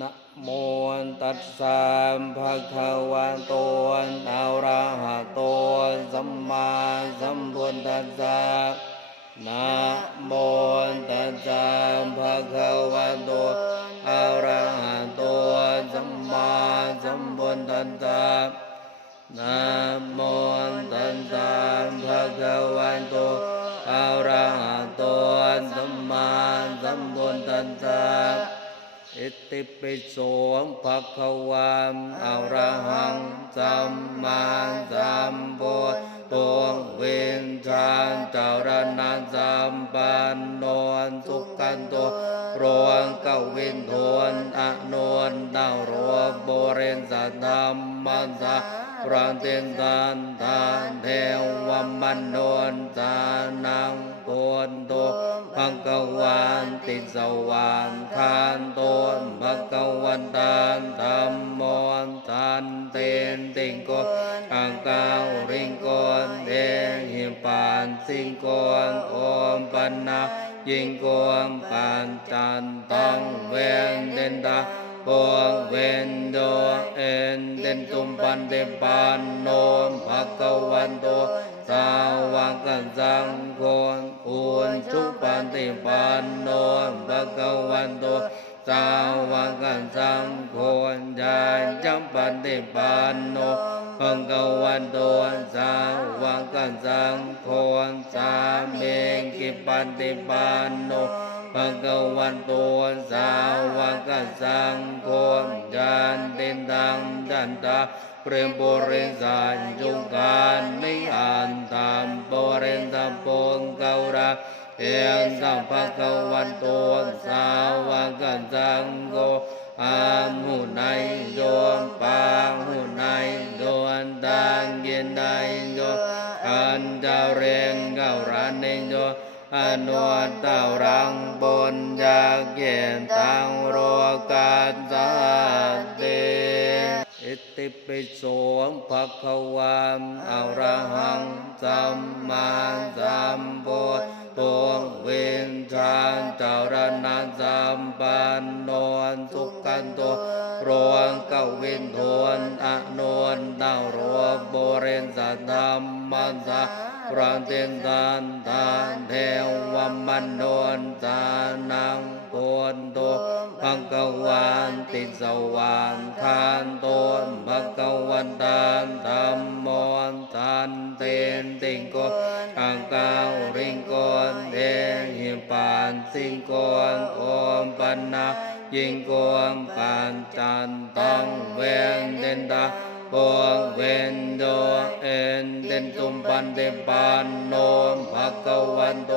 นะโมตัสสะภะคะวะโตอะระหะโตสัมมาสัมพุทธัสสะนะโมตัสสะภะคะวะโตอะระหะโตสัมมาสัมพุทธัสสะนะโมตัสสะภะคะวะโตอะระหะโตสัมมาสัมพุทธัสสะอิติปิโสภะคะวะอะระหังสัมมาสัมพุทโธเวนชานจารณะสัมปันโนสุขันโตโรกเวนโทนอะโนนดาวโรโบเรนสัทธัมมัสสะพระเตสันทานเทวมันโนนสานังโกนโตภังกวันติสวานคานโตภักวันตานธรรมมนทันเตนติงโกอังกาวริงโกนเดหิปานสิงโกนโอมปันนายิงโกนปันจันตังเวนเดนตาปวงเวนโดเอ็นเดนตุมปันเดปานโนภักวันโตสาวกันสังโฆอุนจุปันติปานโนภักวันโตสาวกันสังโฆญาจัมปันติปานโนภักวันโตสาวกันสังโฆสาเมกิปันติปานโนภักวันโตสาวกันสังโฆญาติตังจันตาเปรมโบเรนสัญจุกันนิอันตามโบเรนสัมปงเการาเอสัมภะคะวันโตสาวกันสังโฆอามุนัยโยปาหุนัยโยอันตังเย็นไดโยอันเจาเรงเการานิโยอนุตตรังบนจากเย็นตังโรกันสาติอิติปิโสภะคะวะอะระหังสัมมาสัมพุทโธเวนชานจารณะสัมปันโนสุขันโตโรกเวนโทนอะโนนดาวโรโบเรนสัทธัมมัสสะพระเตสันทานเทวมันโนนสานังโกนโตภักวันติสวานคานโตภักวันตานธรรมมนทันเตนติงโกอังกาวริงโกนเดหิปานสิงโกนโอมปันนายิงโกนปันจันตังเวนเดนตาปวงเวนโดเอ็นเดนตุมปันเดปานโนภักวันโต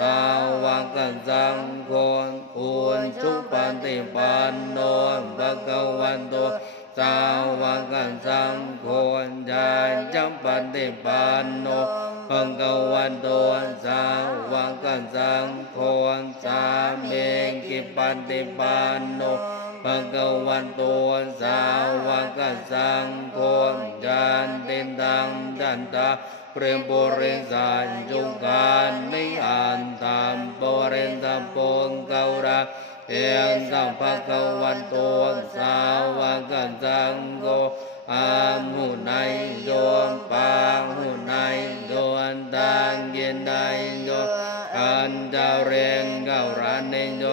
สาวกันสังโฆอุนจุปันติปานโนภักวันโตสาวกันสังโฆญาจัมปันติปานโนภักวันโตสาวกันสังโฆสาเมกิปันติปานโนภักวันโตสาวกันสังโฆญาติตังจันตาเปรมโบเรนสัญจุกันนิอันตามโบเรนสัมปงเการาเอสัมภะคะวันโตสาวกันสังโฆอามุนัยโยปาหุนัยโยอันตังเย็นไดโยอันเจาเรงเการานิโย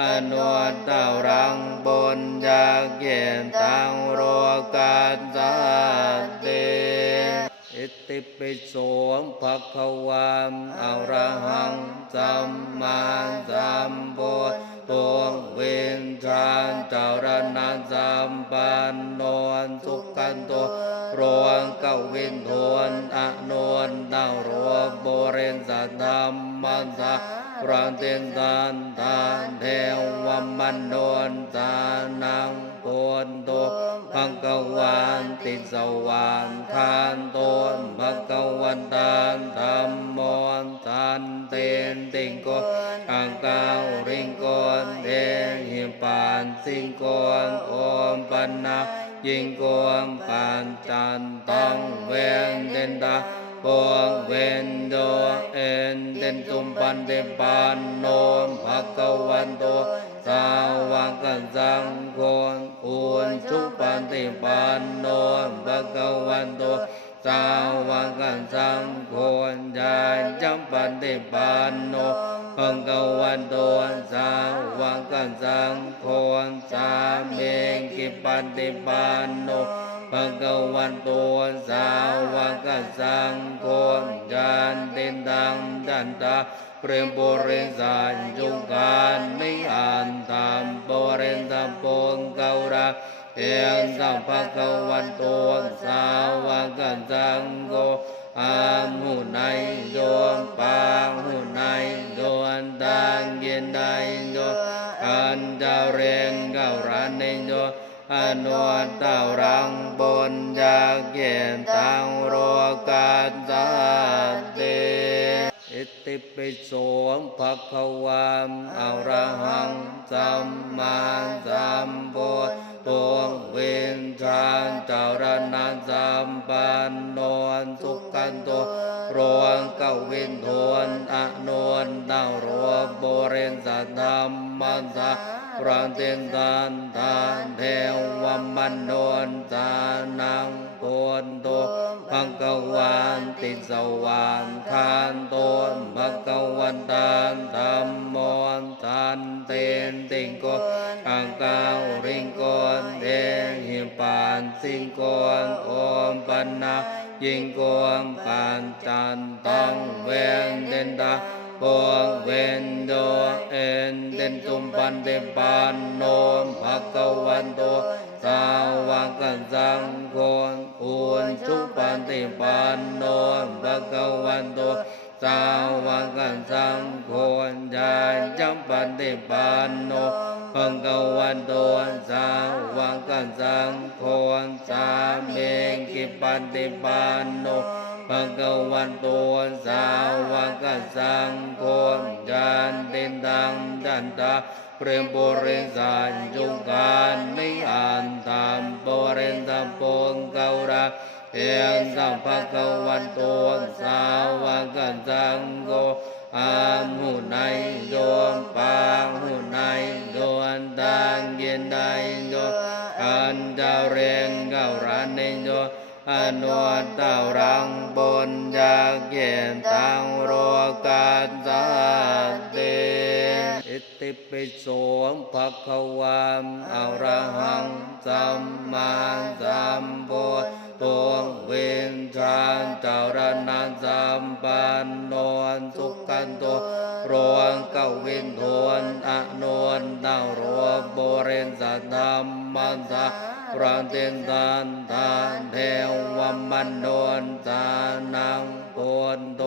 อนุตตรังบนจากเย็นตังโรกันสาติอิติปิโสภะคะวะอะระหังสัมมาสัมพุทโธเวนชานจารณะสัมปันโนสุขันโตโรกเวนโทนอะโนนดาวโรโบเรนสัทธัมมัสสะพระเตสันทานเทวมันโนนสานังโกนโตภักวันติสวานคานโตภักวันตานธรรมมนทันเตนติงโกอังกาวริงโกนเดหิปานสิงโกนโอมปันนายิงโกนปันจันตังเวนเดนตาปวงเวนโดเอ็นเดนตุมปันเดปานโนภักวันโตส สาวกสังโฆอุชุปฏิปันโนภะคะวันโตสาวกสังโฆญาณปฏิปันโนภะคะวันโตสาวกสังโฆสามีกิปฏิปันโนภะคะวันโตสาวกสังโฆญาณติตังจันตาเปรมปุเรสันจุกานิอันตามปุเรสปงเการาเอสัมภะคะวันโตสาวกสังโฆอามุนัยโยปาหุนัยโยอันตังเย็นไดโยอันเจเรงเการานิโยอนุตารังบนจากเย็นตังโรกัสสะเตอิติปิโสภะคะวะอะระหังสัมมาสัมพุทโธเวนชานจารณะสัมปันโนสุขันโตโรกวินโทนอนุนดาวโรโบเรนสัทธรรมัสสะพระเตตันทานเทวมันโนนสานังโกนโตภะคะวันติสวานคานโตภะคะวันตันธัมโมทันเตนติงโกอังกาวริงโกนเดหิปานสิงโกนโอมปันนายิงโกมปานจันตังเวนเดนตาปวงเวนโดเอ็นเดนตุมปันเดปานโนภะคะวันโตสาวกสังโฆอุชุปันติปันโนภะคะวันโตสาวกสังโฆญาณปันติปันโนภะคะวันโตสาวกสังโฆสามีกิปันติปันโนภะคะวันโตสาวกสังโฆญาณติตังจันตาเปรมปุเรสันจุกานิอันตามปุเรสปงเการาเอสัมภะคะวันโตสาวกสังโฆอามุนัยโยปาหุนัยโยอันตังเย็นไดโยอันเจเรงเการานิโยอนุตารังบนจากเย็นตังโรกัสสะเตอิติปิโสภะคะวะอะระหังสัมมาสัมพุทโธเวนชานจารณะสัมปันโนสุขันโตโรกวินโทนอนุนดาวโรโบเรนสัทธรรมัสสะพระเตตันทานเทวมันโนนสานังโกนโต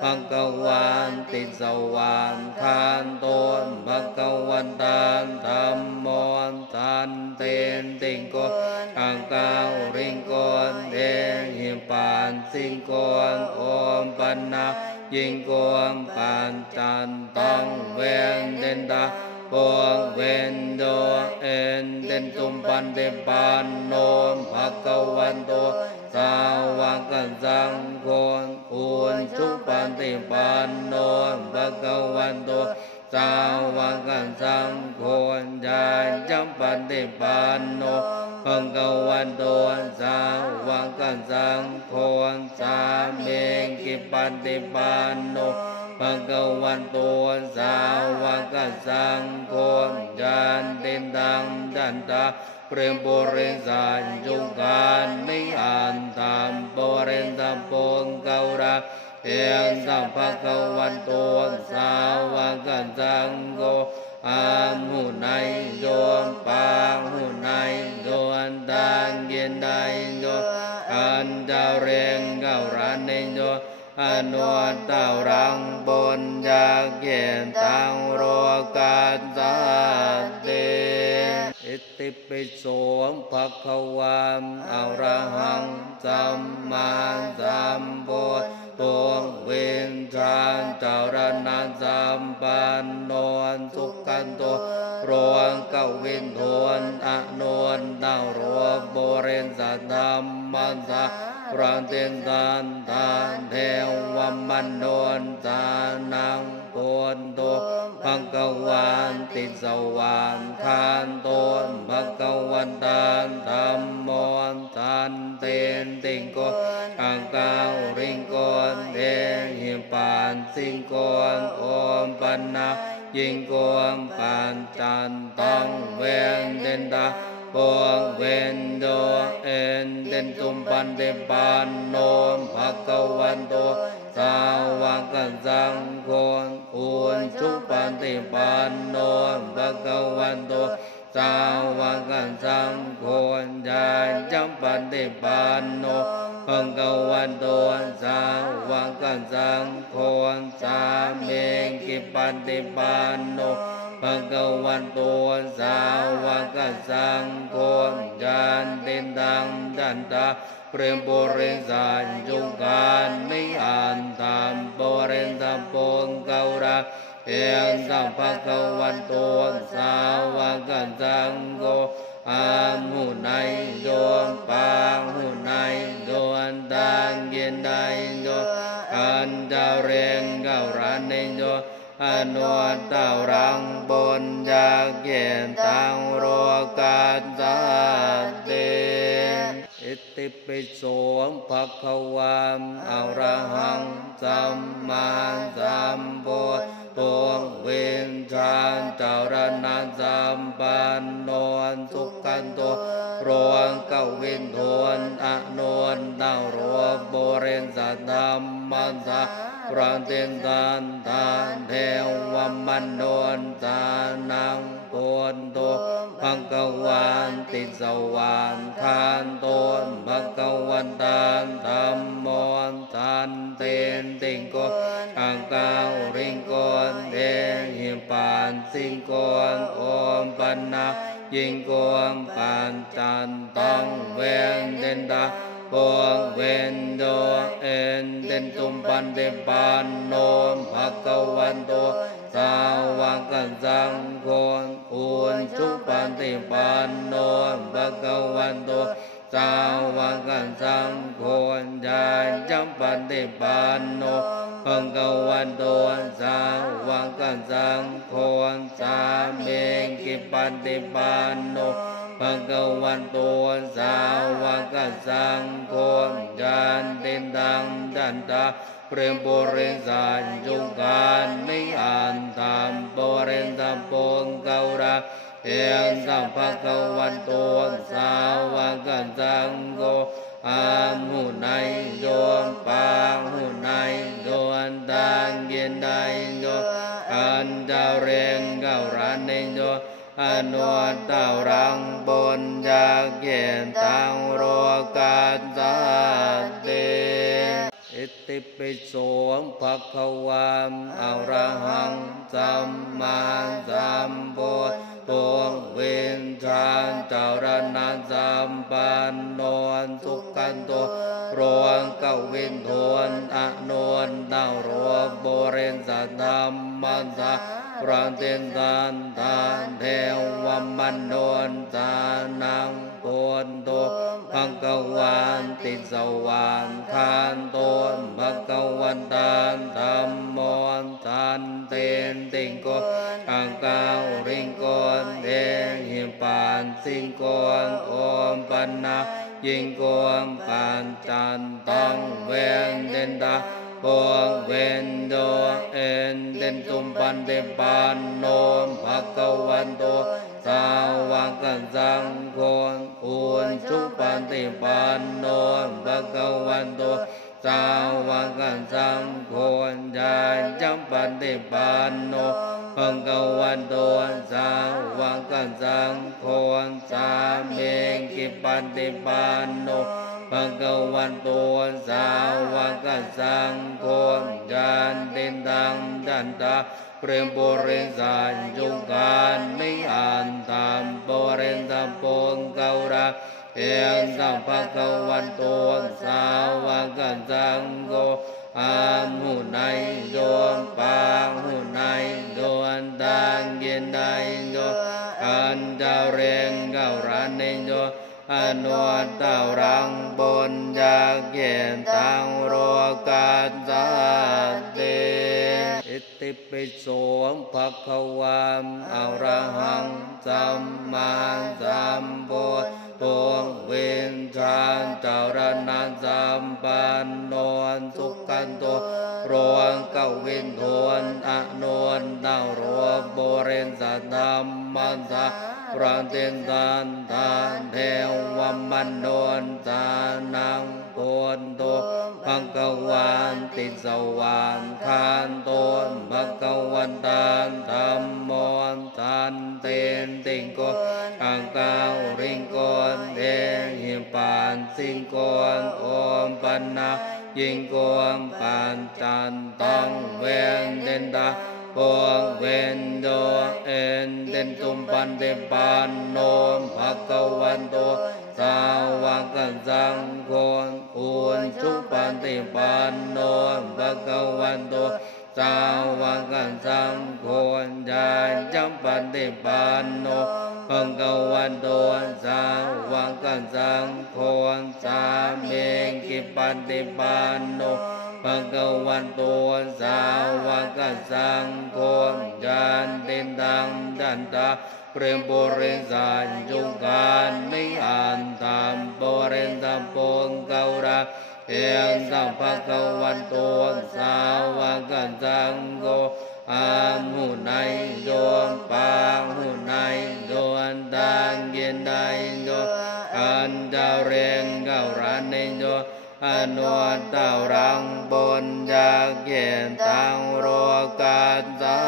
ภะคะวันติสวานคานโตภะคะวันตันธัมโมทันเตนติงโกอังกาวริงโกนเดหิปานสิงโกนโอมปันนายิงโกมปานจันตังเวนเดนตาปวงเวนโดเอ็นเดนตุมปันเดปานโนภะคะวันโตสาวกสังโฆอุชุปันติปันโนภะคะวันโตสาวกสังโฆญาณปันติปันโนภะคะวันโตสาวกสังโฆสามีกิปันติปันโนภะคะวันโตสาวกสังโฆญาณติตังจันตาเปรมปุเรสันจุกานิอันตามปุเรสปงเการาเอสัมภะคะวันโตสาวกสังโฆอามุนัยโยปาหุนัยโยอันตังเย็นไดโยอันเจเรงเการานิโยอนุตารังบนจากเย็นตังโรกัสสะเตอิติปิโสภะคะวะอะระหังสัมมาสัมพุทโธเวนชานจารณะสัมปันโนสุขันโตโรกวินโทนอนุนดาวโรโบเรนสัทธรรมัสสะพระเตตันทานเทวมันโนนสานังโกน นตุภควาติสวานคานตุภควตังธัมโมสันติติงโกอังกาวริงโกนเอหิปานสิงโกนโอมปันนายิงโกมปันจันตังเวนเดนดาปวงเวนโดเอ็นเดนตุมปันเดปานโนมภควันโตสาวกันสังโฆอุนจุปันติปานโนมภควันโตสาวกันสังโฆญาจัมปันติปานโนภควันโตสาวกันสังโฆสามีกิปันติปานโนภควันโตสาวกสังโฆญาณติตังจันตาเปรมปุริสัญจุการนิอันธรรมปุริสัมปุงเการาเอียงสัมภควันโตสาวกสังโฆอามุนัยโยมปางหุนัยโดนตังเย็นใดโยอันเจ้าเรียงเก้ารันโยอนุตตรังบนจากเย็นตังโรกัสสะเตอิติปิโสภความอะระหังสัมมาสัมพุทโธเวนชานจารณะสัมปันโนสุขันโตโรกเวินโทนอโนนดาวโรโบเรนสัตธรรมัสสะพระเตตันตาเทวมันโนนตานังโกนโตภควานติสวานคานโตภควตังธัมโมสันติติงโกอังกาวริงโกนเอหิปานสิงโกนโอมปันนายิงโกมปันจันตังเวนเดนดาปวงเวนโดเอ็นเดนตุมปันเดปานโนมภควันโตสาวกันสังโฆอุนจุปันติปานโนมภควันโตสาวกันสังโฆญาจัมปันติปานโนภควันโตสาวกันสังโฆสามีกิปันติปานโนภควันโตสาวกสังโฆญาณติตังจันตาเปรมปุริสัญจุการนิอันธรรมปุริสัมปุงเการาเอียงสัมภควันโตสาวกสังโฆอามุนัยโยมปางหุนัยโดนตังเย็นใดโยอันเจ้าเรียงเก้ารันโยอนุตตรังบนจากเย็นตังโรกัสสะเตอิติปิโสภความอะระหังสัมมาสัมพุทโธเวนชานจารณะสัมปันโนสุขันโตโรกเวินโทนอโนนดาวโรโบเรนสัตธรรมัสสะพระเตตันตาเทวมันโนนตานังโกนโตภควานติสวานคานโตภควตังธัมโมสันติติงโกอังกาวริงโกนเอหิปานสิงโกนโอมปันนายิงโกมปันจันตังเวนเดนดาปวงเวนโดเอ็นเดนตุมปันเดปานโนมภควันโตสาวกันสังโฆอุนจุปันติปานโนมภควันโตสาวกันสังโฆญาจัมปันติปานโนภควันโตสาวกันสังโฆสามีกิปันติปานโนภควันโตสาวกสังโฆญาณติตังจันตาเปรมปุริสัญจุการนิอันธรรมปุริสัมปุงเการาเอียงสัมภควันโตสาวกสังโฆอามุนัยโยมปางหุนัยโดนตังเย็นใดโยอันเจ้าเรียงเก้ารันโยอนุตตรังบนจากเย็นตังโรกัสสะเตอิติ ติปิโสภะคะวะอะระหังสัมมาสัมพุทโธเวนชานจารณะสัมปันโนสุขันโตโรกวินโทนอโนนดาวโรโบเรนสัตธรรมันตาพระเตนตันตาเทวมันโนนตานังโพนโตภะคะวันติสวานคานโตภะคะวันตันธัมโมทันเตนติงโกอังกาวริงโกนเทหิปานสิงโกนโอมปันนายิงโกมปันจันตังเวนเดนดาพวงเวนโดเอ็นเดนตุมปันเดปันโนภะคะวันโตสาวกันสังโฆอุนจุปันติปันโนภะคะวันโตสาวกันสังโฆญาจัมปันติปันโนภะคะวันโตสาวกันสังโฆสามิกิปันติปันโนภะคะวันโตสาวกันสังโฆญาติตังดันตาเปรมปุริสันจุกันนิอันตัมปุรินตัมปุงเการาเอียงสัมภะคะวันโตสาวกันสังโฆอามุนัยโยมปาหุนัยโยนตังเย็นไดโยอันดาวเรงเการานิโยอนุตารังบนจากเย็นตังโรกัสสะ